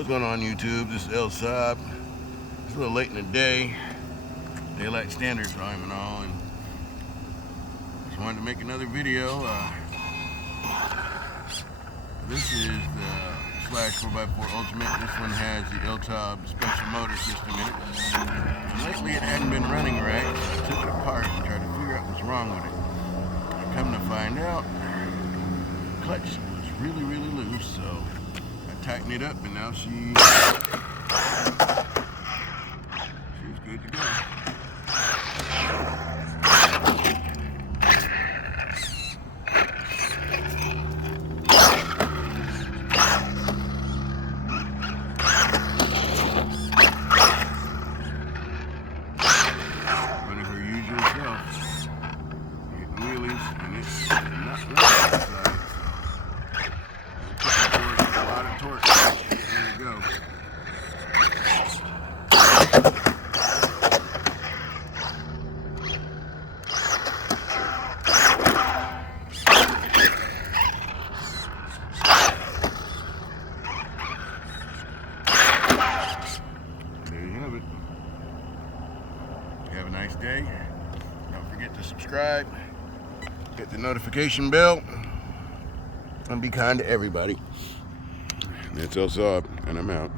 What's going on YouTube? This is El Saab. It's a little late in the day. Daylight standard time and all, and just wanted to make another video. This is the Slash 4x4 Ultimate. This one has the L-Top special motor system in it. And lately it hadn't been running right, so I took it apart and tried to figure out what's wrong with it. I come to find out, the clutch was really loose, so I tightened it up and now she's good to go. Running her usual self, hitting wheelies, and it's not running inside, so a lot of torque. There we go. There you have it. Have a nice day. Don't forget to subscribe, hit the notification bell, and be kind to everybody. That's El Saab, and I'm out.